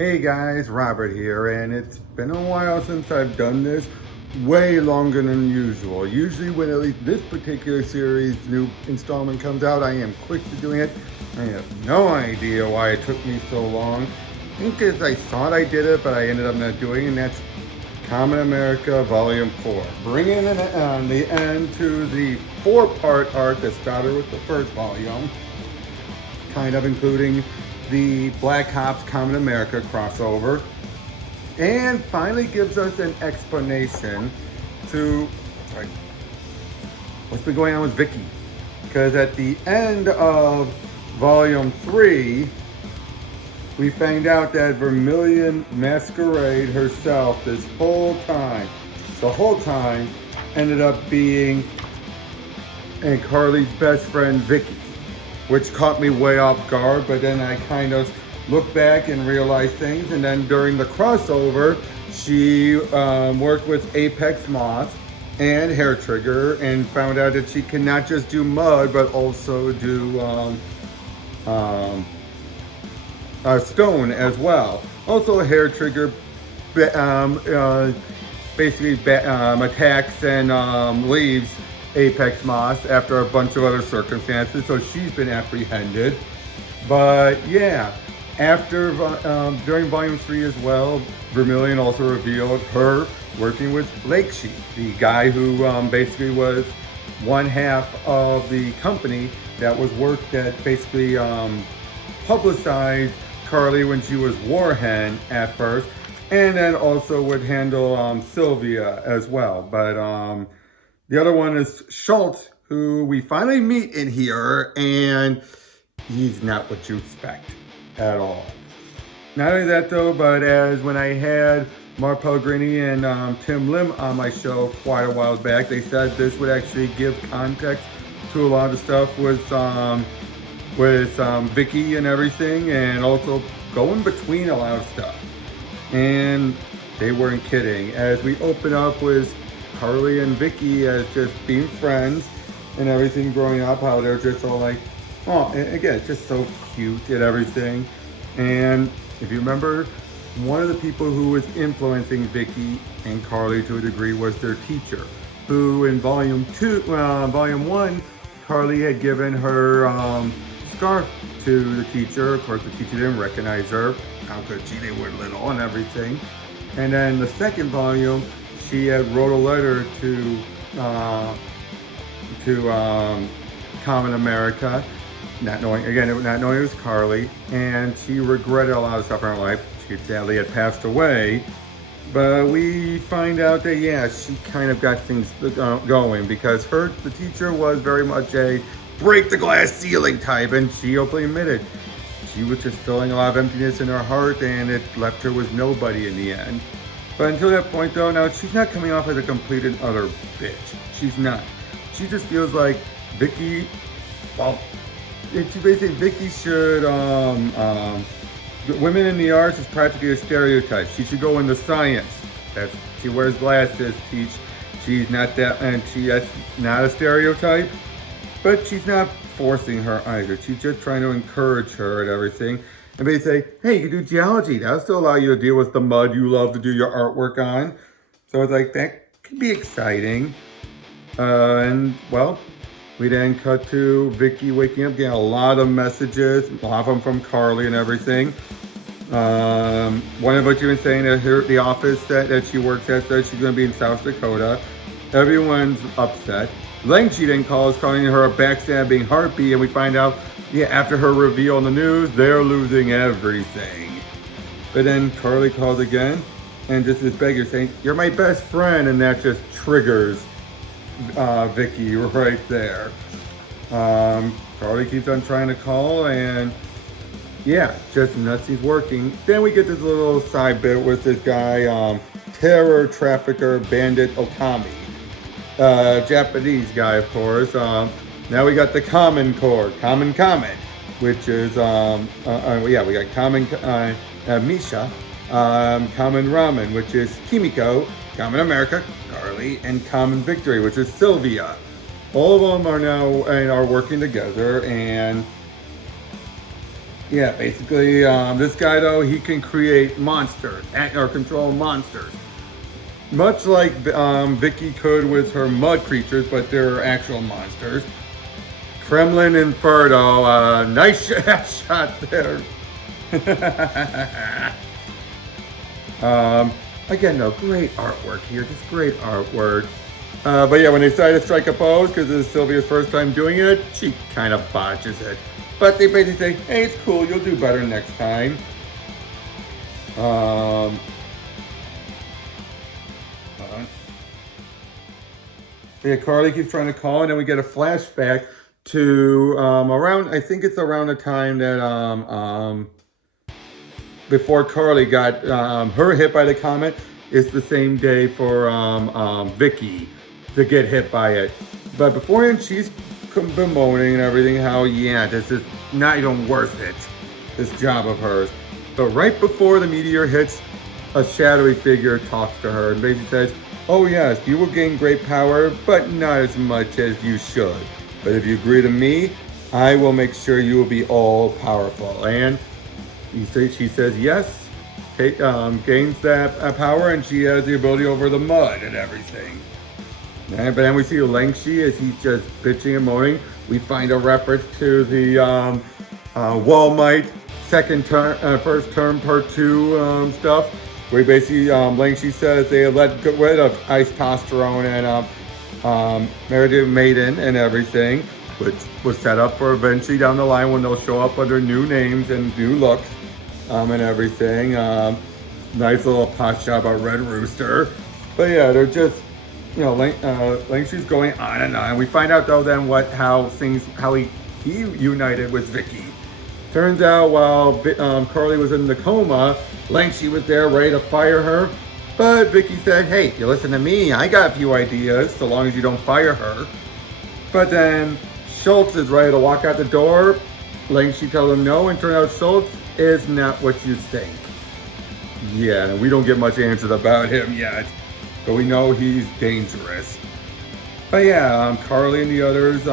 Hey guys, Robert here, and it's been a while since I've done this, way longer than usual. Usually when at least this particular series new installment comes out, I am quick to doing it. I have no idea why it took me so long. I think because I thought I did it, but I ended up not doing it, and that's Kamen America Volume 4. Bringing it on the end to the 4-part arc that started with the first volume, kind of including the Black Ops Kamen America crossover, and finally gives us an explanation to what's been going on with Vicki. Because at the end of Volume 3, we find out that Vermilion Masquerade herself the whole time, ended up being Carley's best friend Vicki, which caught me way off guard, but then I kind of looked back and realized things. And then during the crossover, she worked with Apex Moth and Hair Trigger and found out that she can not just do mud, but also do stone as well. Also, Hair Trigger basically attacks and leaves Apex Moss after a bunch of other circumstances, so she's been apprehended. But yeah, after during Volume 3 as well, Vermilion also revealed her working with Lake Sheep, the guy who basically was one half of the company that basically publicized Carley when she was Warhen at first, and then also would handle Sylvia as well. But the other one is Schultz, who we finally meet in here, and he's not what you expect at all. Not only that though, but as when I had Mark Pellegrini and Tim Lim on my show quite a while back, they said this would actually give context to a lot of the stuff with Vicki and everything, and also go in between a lot of stuff. And they weren't kidding. As we open up with Carley and Vicki as just being friends and everything growing up, how they're just all like, oh, and again, it's just so cute and everything. And if you remember, one of the people who was influencing Vicki and Carley to a degree was their teacher, who in Volume 1, Carley had given her scarf to the teacher. Of course, the teacher didn't recognize her. How could she? They were little and everything. And then the second volume, she had wrote a letter to Kamen America, not knowing it was Carley, and she regretted a lot of stuff in her life. She sadly had passed away, but we find out that yeah, she kind of got things going, because the teacher was very much a break the glass ceiling type, and she openly admitted she was just feeling a lot of emptiness in her heart, and it left her with nobody in the end. But until that point though, now she's not coming off as a complete and utter bitch. She's not. She just feels like Vicki, Vicki should, women in the arts is practically a stereotype. She should go into science. That she wears glasses, she's not that, and that's not a stereotype. But she's not forcing her either. She's just trying to encourage her and everything. And they say, hey, you can do geology. That'll still allow you to deal with the mud you love to do your artwork on. So it's like, that could be exciting. And well, we then cut to Vicki waking up, getting a lot of messages, a lot of them from Carley and everything. One of which even saying that the office that she works at says she's going to be in South Dakota. Everyone's upset. Lengchi then calls, calling her a backstabbing harpy, and we find out, yeah, after her reveal on the news, they're losing everything. But then Carley calls again, and just this beggar saying, you're my best friend, and that just triggers Vicki right there. Carley keeps on trying to call, and yeah, just nutsy's working. Then we get this little side bit with this guy, terror trafficker bandit Okami. Japanese guy, of course. Now we got the Kamen Corp, Kamen, which is, we got Kamen Misha, Kamen Ramen, which is Kimiko, Kamen America, Carley, and Kamen Victory, which is Sylvia. All of them are now are working together, and Yeah, basically, this guy though, he can create monsters or control monsters. Much like Vicki could with her mud creatures, but they're actual monsters. Kremlin Inferno, nice shot there. Again, though, great artwork here, just great artwork. But yeah, when they decided to strike a pose, because this is Sylvia's first time doing it, she kind of botches it. But they basically say, hey, it's cool, you'll do better next time. Yeah, Carley keeps trying to call, and then we get a flashback to around, I think it's around the time that before Carley got her hit by the comet. It's the same day for Vicki to get hit by it. But beforehand, she's bemoaning and everything how, yeah, this is not even worth it, this job of hers. But right before the meteor hits, a shadowy figure talks to her and basically says, oh yes, you will gain great power, but not as much as you should. But if you agree to me, I will make sure you will be all powerful. And she says yes, gains that power, and she has the ability over the mud and everything. But then we see Lengshi as he's just bitching and moaning. We find a reference to the Walmite first term part 2 stuff, where basically Lengshi says they let get rid of testosterone and Meredith Maiden and everything, which was set up for eventually down the line when they'll show up under new names and new looks and everything. Nice little pot shot about Red Rooster. But yeah, they're just, you know, Lengshi's going on and on. We find out though then how he united with Vicki. Turns out while Carley was in the coma, Lengshi was there ready to fire her. But Vicki said, hey, if you listen to me, I got a few ideas, so long as you don't fire her. But then Schultz is ready to walk out the door. Lengshi tells him no, and turns out Schultz is not what you think. Yeah, and we don't get much answers about him yet, but we know he's dangerous. But yeah, Carley and the others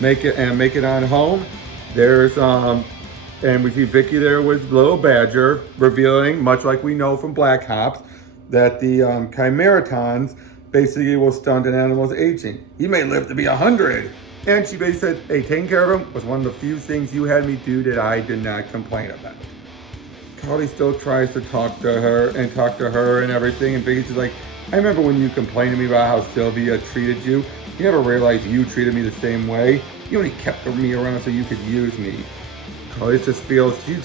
make it on home. There's and we see Vicki there with Little Badger, revealing, much like we know from Black Ops, that the Chimeratons basically will stunt an animal's aging. He may live to be 100. And she basically said, hey, taking care of him was one of the few things you had me do that I did not complain about. Carley still tries to talk to her and everything, and Vicky's like, I remember when you complained to me about how Sylvia treated you. You never realized you treated me the same way. You only kept me around so you could use me. Carley just feels, she's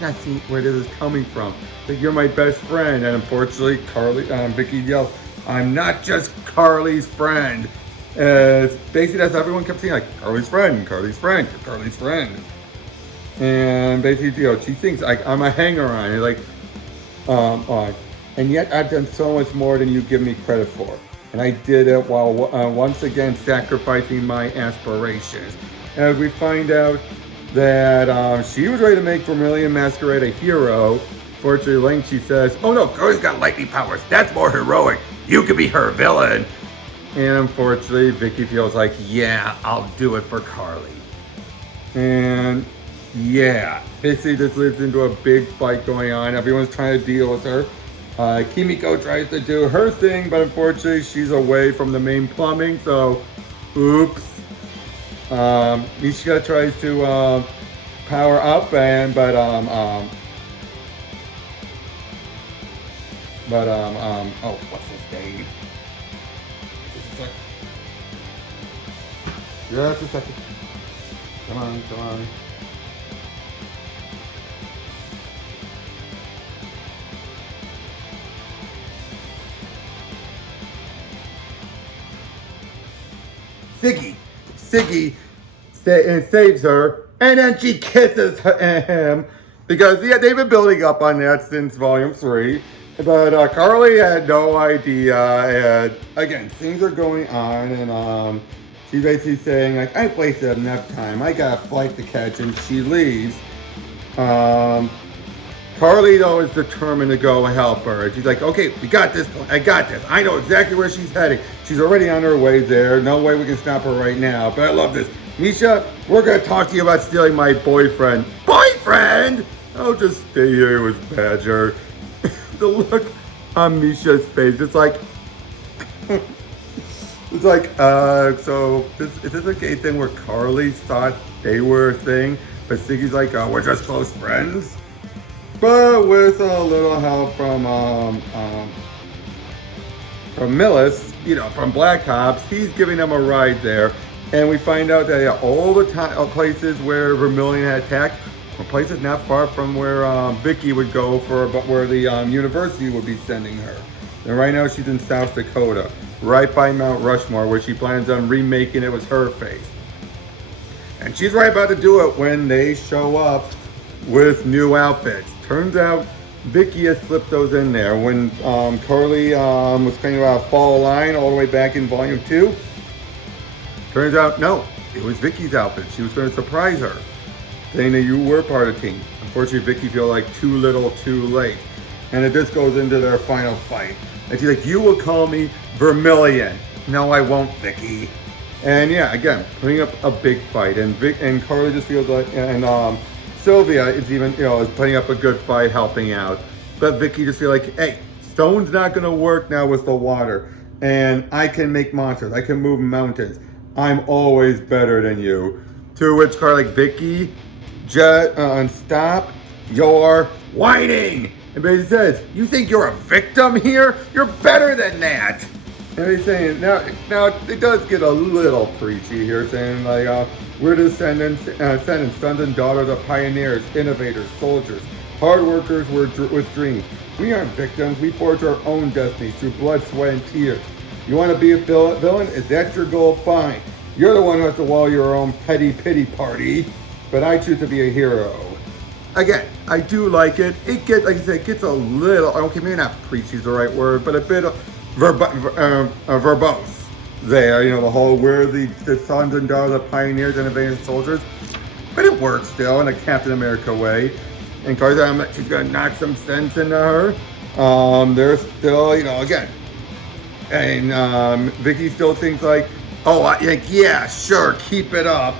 not seeing where this is coming from. Like, you're my best friend. And unfortunately, Vicki yells, I'm not just Carley's friend. Basically, that's everyone kept saying, like, Carley's friend, Carley's friend, Carley's friend. And basically, you know, she thinks I'm a hanger-on. And like, and yet I've done so much more than you give me credit for. And I did it while once again sacrificing my aspirations. And we find out that she was ready to make Vermilion Masquerade a hero. Fortunately, Lengshi says, oh no, Carley's got lightning powers. That's more heroic. You could be her villain. And unfortunately, Vicki feels like, yeah, I'll do it for Carley. And yeah, basically this leads into a big fight going on. Everyone's trying to deal with her. Kimiko tries to do her thing, but unfortunately she's away from the main plumbing, so oops. Mishka tries to power up, but oh, what's his name? Just a second. Come on. Siggy saves her, and then she kisses him, because yeah, they've been building up on that since Volume 3. But Carley had no idea, and again, things are going on, and she's basically saying, like, I wasted enough time, I got a flight to catch, and she leaves. Carley, though, is determined to go help her. She's like, okay, we got this, I got this. I know exactly where she's heading. She's already on her way there. No way we can stop her right now. But I love this. Misha, we're going to talk to you about stealing my boyfriend. Boyfriend? friend. I'll just stay here with Badger. The look on Misha's face, it's like, so is this a gay thing where Carley thought they were a thing, but Ziggy's like, oh, we're just close friends? But with a little help from Millis, from Black Ops, he's giving them a ride there. And we find out that all the places where Vermilion had attacked were places not far from where Vicki would go but where the university would be sending her. And right now she's in South Dakota, right by Mount Rushmore, where she plans on remaking it with her face. And she's right about to do it when they show up with new outfits. Turns out Vicki has slipped those in there. When Carley was kind of fall line all the way back in Volume 2, turns out, no, it was Vicki's outfit. She was going to surprise her, saying that you were part of the team. Unfortunately, Vicki feels like too little, too late. And it just goes into their final fight. And she's like, you will call me Vermilion. No, I won't, Vicki. And yeah, again, putting up a big fight. And Carley just feels like, and Sylvia is even, is putting up a good fight, helping out. But Vicki just feels like, hey, stone's not going to work now with the water. And I can make monsters. I can move mountains. I'm always better than you. To which Carley, like, Vicki, stop your whining. And basically says, you think you're a victim here? You're better than that. And he's saying, now it does get a little preachy here, saying like, we're descendants sons and daughters of pioneers, innovators, soldiers, hard workers with dreams. We aren't victims. We forge our own destiny through blood, sweat, and tears. You want to be a villain? Is that your goal? Fine. You're the one who has to wall your own petty pity party. But I choose to be a hero. Again, I do like it. It gets, like I said, it gets a little, okay, maybe not preachy is the right word, but a bit of verbose there. The whole, we're the sons and daughters of pioneers, innovators, soldiers. But it works still in a Captain America way. And Carley, she's going to knock some sense into her. There's still, again. And Vicki still thinks like, oh, yeah, sure, keep it up.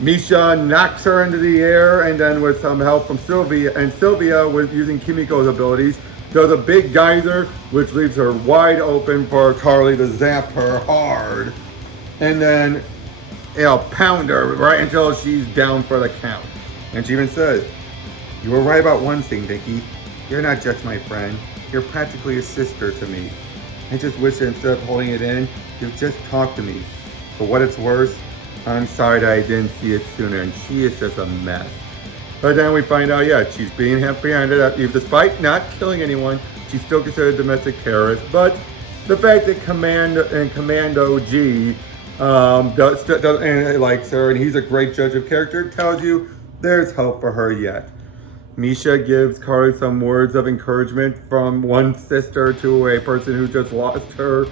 Misha knocks her into the air, and then with some help from Sylvia, and Sylvia, with using Kimiko's abilities, does a big geyser, which leaves her wide open for Carley to zap her hard. And then, pound her right until she's down for the count. And she even says, you were right about one thing, Vicki. You're not just my friend. You're practically a sister to me. I just wish that instead of holding it in, you'd just talk to me. For what it's worth, I'm sorry that I didn't see it sooner, and she is just a mess. But then we find out, she's being apprehended. Despite not killing anyone, she's still considered a domestic terrorist. But the fact that Commando G likes her, and he's a great judge of character, tells you there's hope for her yet. Misha gives Carley some words of encouragement from one sister to a person who just lost her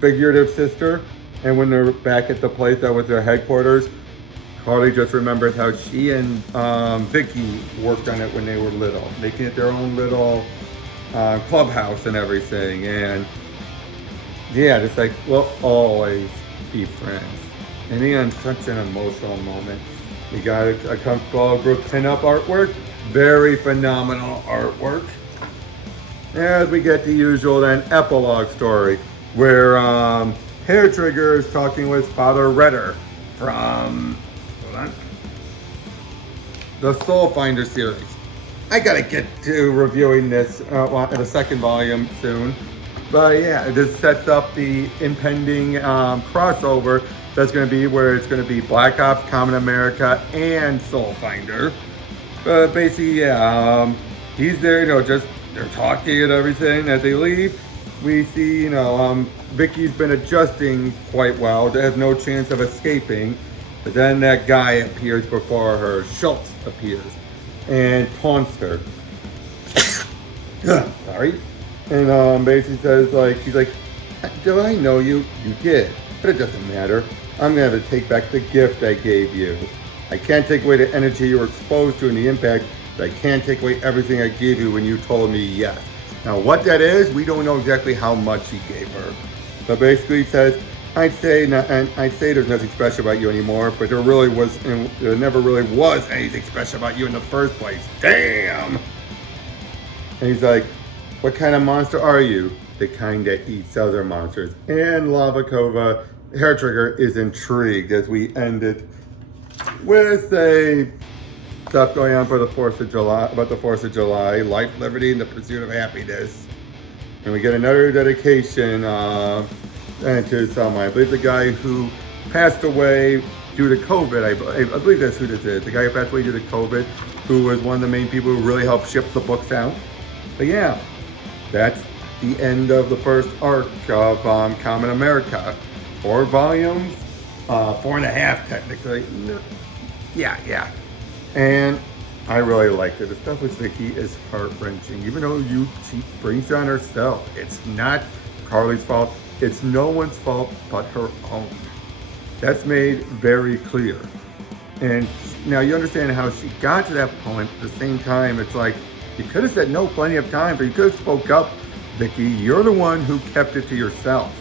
figurative sister. And when they're back at the place that was their headquarters, Carley just remembers how she and Vicki worked on it when they were little, making it their own little clubhouse and everything. And yeah, just like, we'll always be friends. And again, such an emotional moment. We got a comfortable group pin-up artwork, very phenomenal artwork. As we get the usual then epilogue story, where Hair Trigger is talking with Father Redder from the Soul Finder series. I gotta get to reviewing this in the second volume soon. But yeah, this sets up the impending crossover that's going to be where it's going to be Black Ops, Kamen America, and Soul Finder. But basically, he's there, just they're talking and everything. As they leave, we see, Vicki's been adjusting quite well. Has no chance of escaping. But then that guy appears before her. Schultz appears and taunts her. Sorry. And basically says, she's like, do I know you? You did. But it doesn't matter. I'm going to have to take back the gift I gave you. I can't take away the energy you were exposed to and the impact, but I can take away everything I gave you when you told me yes. Now what that is, we don't know exactly how much he gave her. But basically he says, I'd say not, and I'd say there's nothing special about you anymore, but there really was, and there never really was anything special about you in the first place. Damn! And he's like, what kind of monster are you? The kind that eats other monsters. And Lavakova, Hair Trigger, is intrigued as we ended with a stuff going on for the 4th of July, about the 4th of July, life, liberty, and the pursuit of happiness. And we get another dedication to someone. I believe the guy who passed away due to COVID, I believe that's who this is. The guy who passed away due to COVID, who was one of the main people who really helped ship the books out. But yeah, that's the end of the first arc of Kamen America. 4 volumes, 4.5 technically. Yeah. And I really liked it. The stuff with Vicki is heart-wrenching. Even though she brings down herself, it's not Carley's fault. It's no one's fault but her own. That's made very clear. And now you understand how she got to that point. At the same time, it's like, you could have said no plenty of time, but you could have spoke up, Vicki. You're the one who kept it to yourself.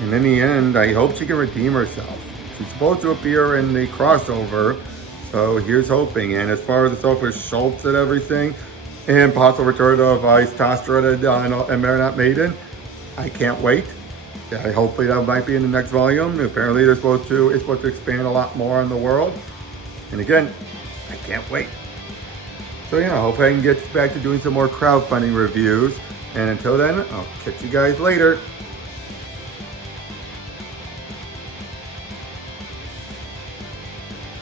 And in the end, I hope she can redeem herself. She's supposed to appear in the crossover, so here's hoping. And as far as the stuff with Schultz and everything, and possible return of Ice Tostra and Marinette Maiden, I can't wait. Hopefully that might be in the next volume. Apparently it's supposed to expand a lot more on the world. And again, I can't wait. So yeah, I hope I can get back to doing some more crowdfunding reviews. And until then, I'll catch you guys later.